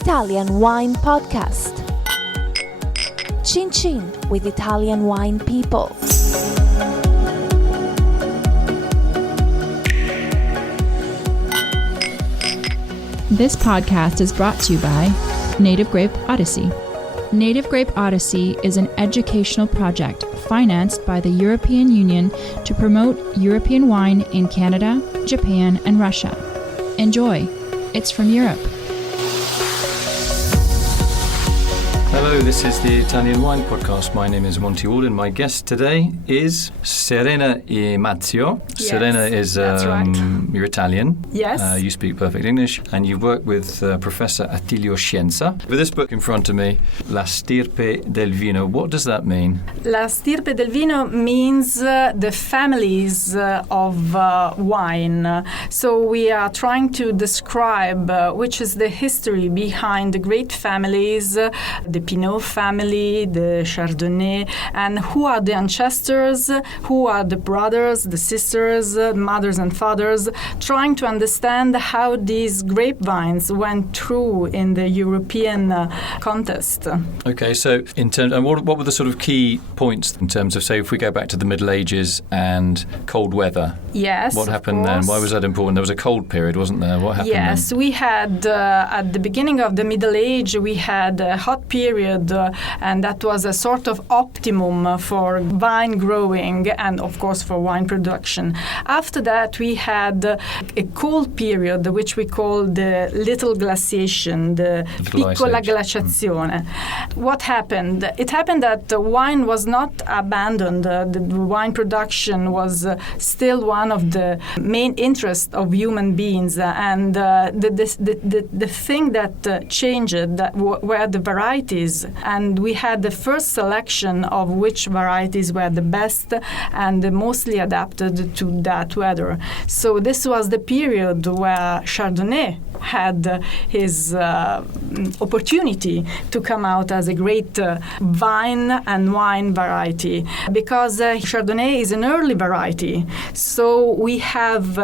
Italian Wine Podcast. Chin Chin with Italian wine people. This podcast is brought to you by Native Grape Odyssey. Native Grape Odyssey is an educational project financed by the European Union to promote European wine in Canada, Japan, and Russia. Enjoy. It's from Europe. Hello, this is the Italian Wine Podcast. My name is Monty Waldin. My guest today is Serena Imazio. Yes, Serena is, that's right. You're Italian. Yes. You speak perfect English, and you've worked with Professor Attilio Scienza. With this book in front of me, La Stirpe del Vino, what does that mean? La Stirpe del Vino means the families of wine. So we are trying to describe which is the history behind the great families, the Pinot family, the Chardonnay, and who are the ancestors, who are the brothers, the sisters, mothers and fathers, trying to understand how these grapevines went through in the European contest. Okay, so in terms, and what were the sort of key points in terms of, say, if we go back to the Middle Ages and cold weather? Yes. What happened then? Why was that important? There was a cold period, wasn't there? What happened Yes, then? we had at the beginning of the Middle Age, we had a hot period, and that was a sort of optimum for vine growing and, of course, for wine production. After that, we had a cold period, which we call the little glaciation, the piccola glaciazione. What happened? It happened that the wine was not abandoned. The wine production was still one of the main interests of human beings, and the thing that changed were the varieties, and we had the first selection of which varieties were the best and the mostly adapted to that weather. So this was the period where Chardonnay had his opportunity to come out as a great vine and wine variety, because Chardonnay is an early variety. So we have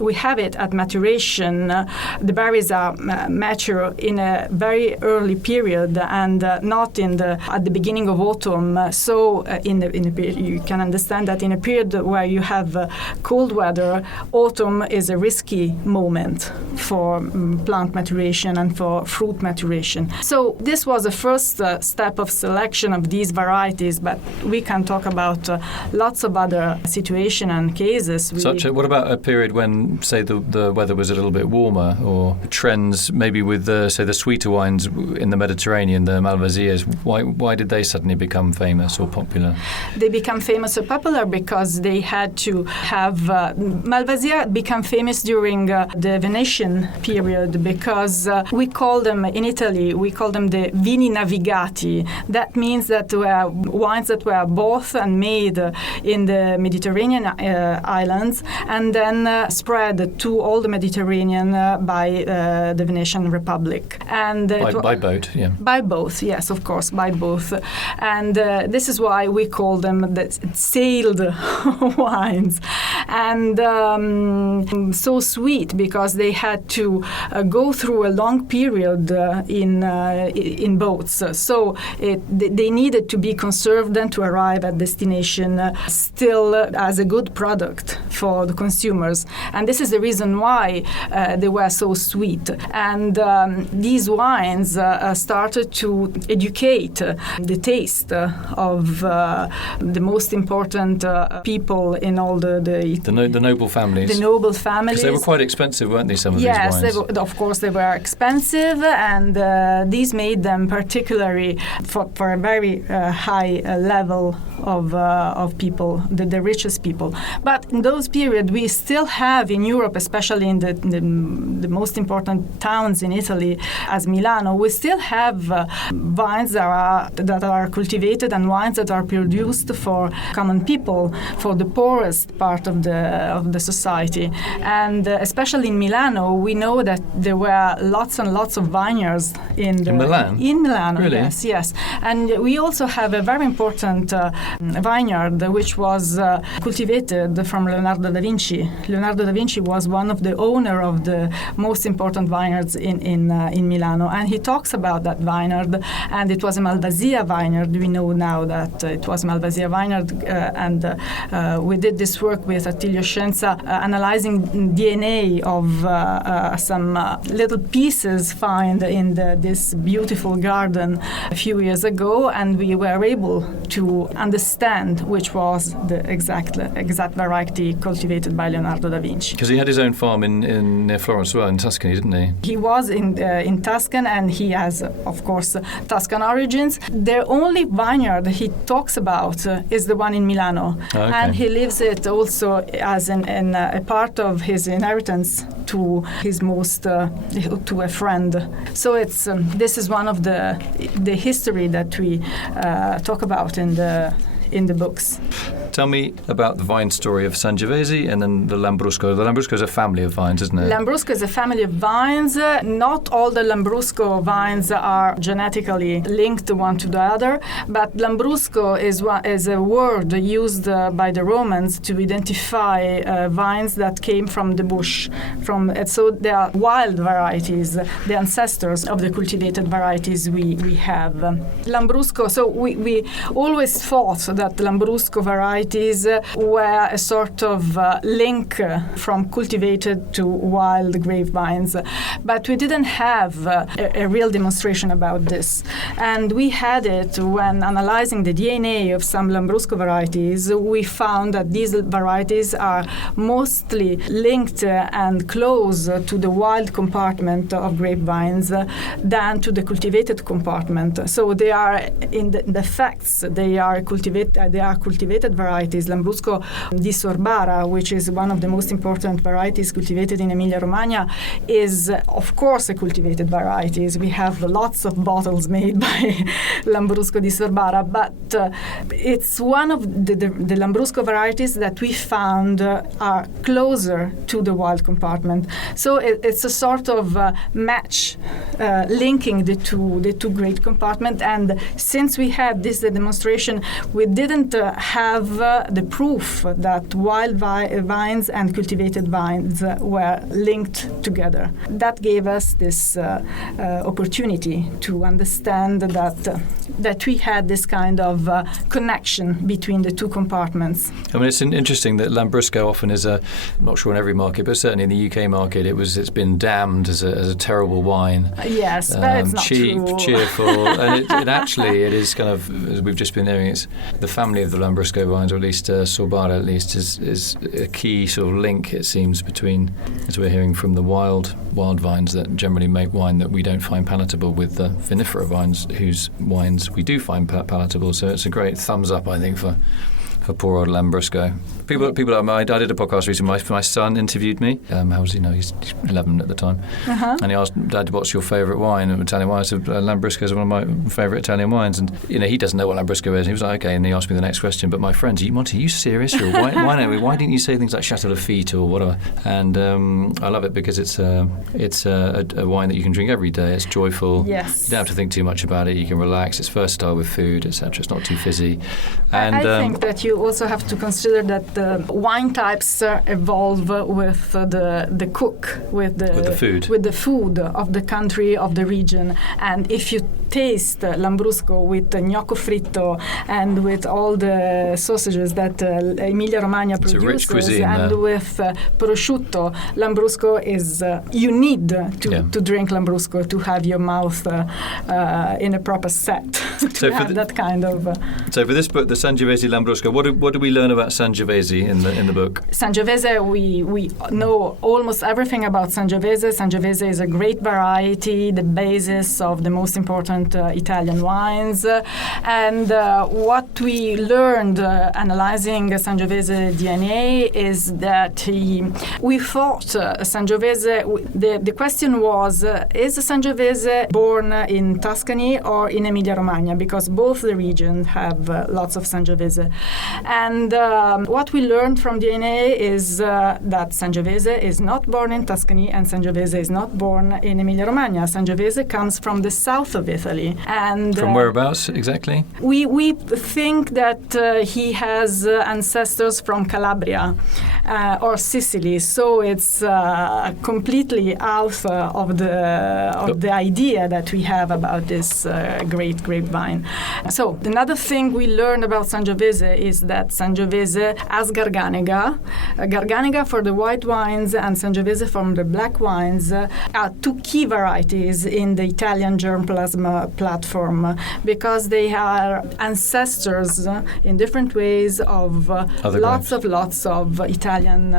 it at maturation. The berries are mature in a very early period and not at the beginning of autumn. So you can understand that in a period where you have cold weather, autumn is a risky moment for plant maturation and for fruit maturation. So this was the first step of selection of these varieties, but we can talk about lots of other situations and cases. What about a period when, say, the weather was a little bit warmer, or trends maybe with, say, the sweeter wines in the Mediterranean, the Malvasias? Why did they suddenly become famous or popular? They become famous or popular because they had to have Malvasia become famous during the Venetian period, because we call them in Italy, we call them the vini navigati. That means that were wines that were bought and made in the Mediterranean islands and then spread to all the Mediterranean by the Venetian Republic. And by boat, yeah. By both, yes, of course, by both. And this is why we call them the sailed wines. And so sweet, because they had to go through a long period in boats. So they needed to be conserved and to arrive at destination still as a good product for the consumers. And this is the reason why they were so sweet. And these wines started to educate the taste of the most important people in all the noble families. The noble families. Because they were quite expensive, weren't they, some of yes, these wines? Yes, of course they were expensive, and these made them particularly for a very high level of people, the richest people. But in those periods, we still have in Europe, especially in the most important towns in Italy, as Milano, we still have vines that are cultivated and wines that are produced for common people, for the poorest part of the society. And especially in Milano, we know that there were lots and lots of vineyards in Milan? In Milano, really? Yes. And we also have a very important vineyard which was cultivated from Leonardo Da Vinci. Leonardo Da Vinci Vinci was one of the owner of the most important vineyards in Milano, and he talks about that vineyard, and it was a Malvasia vineyard. We know now that it was Malvasia vineyard, and we did this work with Attilio Scienza, analyzing DNA of some little pieces found in this beautiful garden a few years ago, and we were able to understand which was the exact variety cultivated by Leonardo Da Vinci. Because he had his own farm in near Florence as well, in Tuscany, didn't he? He was in Tuscany, and he has, of course, Tuscan origins. The only vineyard he talks about is the one in Milano, and he leaves it also as a part of his inheritance to his to a friend. So it's this is one of the history that we talk about in the books. Tell me about the vine story of Sangiovese and then the Lambrusco. The Lambrusco is a family of vines, isn't it? Lambrusco is a family of vines. Not all the Lambrusco vines are genetically linked one to the other, but Lambrusco is a word used by the Romans to identify vines that came from the bush. So they are wild varieties, the ancestors of the cultivated varieties we have. Lambrusco, so we always thought that Lambrusco varieties were a sort of link from cultivated to wild grapevines, but we didn't have a real demonstration about this. And we had it when analyzing the DNA of some Lambrusco varieties. We found that these varieties are mostly linked and close to the wild compartment of grapevines than to the cultivated compartment. So they are in the facts. They are cultivated varieties. Lambrusco di Sorbara, which is one of the most important varieties cultivated in Emilia-Romagna, is of course a cultivated variety. We have lots of bottles made by Lambrusco di Sorbara, but it's one of the Lambrusco varieties that we found are closer to the wild compartment. So it's a sort of match linking the two great compartments. And since we had this demonstration, we didn't have the proof that wild vines and cultivated vines were linked together. That gave us this opportunity to understand that we had this kind of connection between the two compartments. I mean, it's interesting that Lambrusco often is I'm not sure in every market, but certainly in the UK market, it's been damned as a terrible wine. Yes, but it's not cheap, true. Cheerful, and it is kind of, as we've just been hearing, it's the family of the Lambrusco vines, or at least Sorbara, at least, is a key sort of link, it seems, between, as we're hearing, from the wild vines that generally make wine that we don't find palatable, with the vinifera vines whose wines we do find palatable. So it's a great thumbs up, I think, for poor old Lambrusco. People I did a podcast recently. My son interviewed me. How was he? No, he's 11 at the time. And he asked, Dad, what's your favourite wine? Italian wine. I said, Lambrusco is one of my favourite Italian wines. And he doesn't know what Lambrusco is. And he was like, okay. And he asked me the next question. But my friends, Monty, are you serious? Or why didn't you say things like Chateau Lafite or whatever? And I love it because it's a wine that you can drink every day. It's joyful. Yes. You don't have to think too much about it. You can relax. It's versatile with food, etc. It's not too fizzy. And I think that you also have to consider that the wine types evolve with the cook, with the food of the country, of the region. And if you taste Lambrusco with gnocco fritto and with all the sausages that Emilia-Romagna produces, a rich cuisine, and with prosciutto, Lambrusco is you need to drink Lambrusco to have your mouth in a proper set to have that kind of. So for this book, the Sangiovese Lambrusco, what do we learn about Sangiovese in the book? Sangiovese, we know almost everything about Sangiovese. Sangiovese is a great variety, the basis of the most important Italian wines. And what we learned analyzing Sangiovese DNA is that we thought Sangiovese, the question was, is Sangiovese born in Tuscany or in Emilia-Romagna? Because both the regions have lots of Sangiovese. And what we learned from DNA is that Sangiovese is not born in Tuscany and Sangiovese is not born in Emilia-Romagna. Sangiovese comes from the south of Italy. And from whereabouts exactly? We think that he has ancestors from Calabria or Sicily, so it's completely out of the idea that we have about this great grapevine. So another thing we learned about Sangiovese is that Sangiovese has Garganega. Garganega for the white wines and Sangiovese from the black wines are two key varieties in the Italian germplasm platform because they are ancestors in different ways of lots of Italian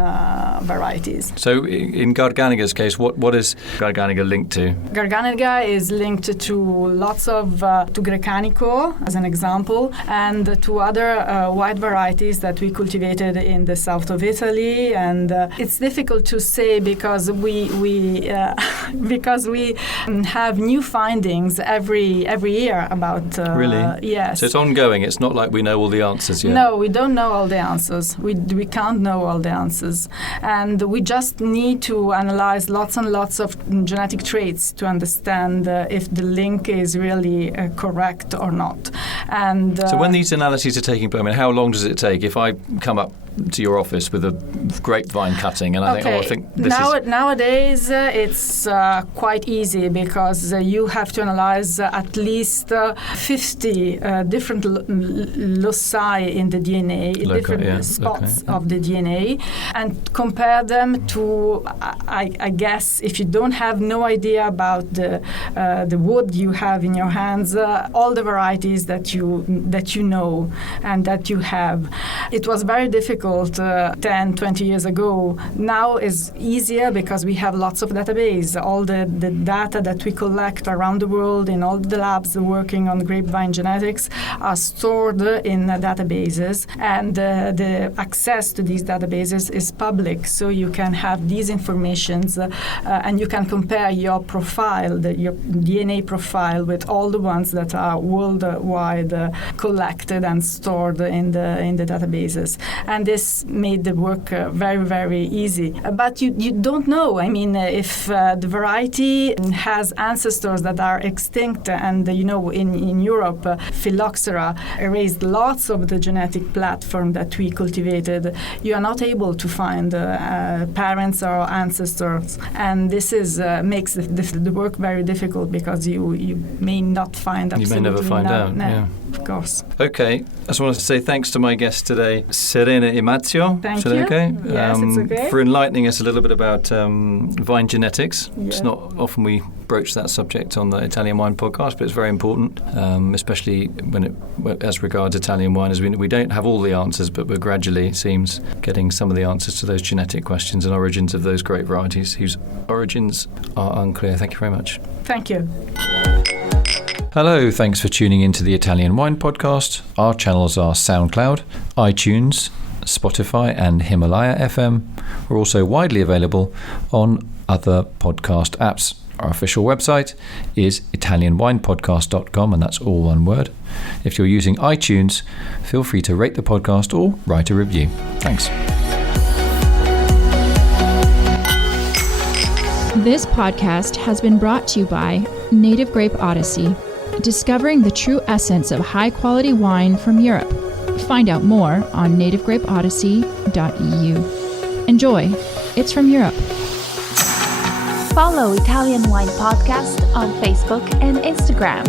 varieties. So in Garganega's case, what is Garganega linked to? Garganega is linked to lots of to Grecanico, as an example, and to other white varieties that we cultivated in the south of Italy. And it's difficult to say because we have new findings every year about. Really? Yes. So it's ongoing. It's not like we know all the answers yet. No, we don't know all the answers. We can't know all the answers, and we just need to analyze lots and lots of genetic traits to understand if the link is really correct or not. And so when these analyses are taking place, I mean, how long does it take? If I come up to your office with a grapevine cutting and I think this is... Nowadays it's quite easy because you have to analyze at least 50 different loci in the DNA, different spots of the DNA, and compare them to, I guess, if you don't have no idea about the wood you have in your hands, all the varieties that you know and that you have. It was very difficult 10, 20 years ago. Now is easier because we have lots of database. All the data that we collect around the world in all the labs working on grapevine genetics are stored in databases, and the access to these databases is public, so you can have these informations and you can compare your profile, your DNA profile, with all the ones that are worldwide collected and stored in the databases. And this made the work very, very easy. But you don't know. I mean, if the variety has ancestors that are extinct, and in Europe, phylloxera erased lots of the genetic platform that we cultivated, you are not able to find parents or ancestors, and this makes the work very difficult because you may not find absolutely. You may never find out. Yeah. Of course. Okay. I just wanted to say thanks to my guest today, Serena Imazio. Thank you. Okay? Yes, it's okay. For enlightening us a little bit about vine genetics. Yeah. It's not often we broach that subject on the Italian Wine Podcast, but it's very important, especially as regards Italian wine. As we don't have all the answers, but we're gradually, it seems, getting some of the answers to those genetic questions and origins of those great varieties whose origins are unclear. Thank you very much. Thank you. Hello, thanks for tuning into the Italian Wine Podcast. Our channels are SoundCloud, iTunes, Spotify and Himalaya FM. We're also widely available on other podcast apps. Our official website is italianwinepodcast.com, and that's all one word. If you're using iTunes, feel free to rate the podcast or write a review. Thanks. This podcast has been brought to you by Native Grape Odyssey, discovering the true essence of high-quality wine from Europe. Find out more on nativegrapeodyssey.eu. Enjoy. It's from Europe. Follow Italian Wine Podcast on Facebook and Instagram.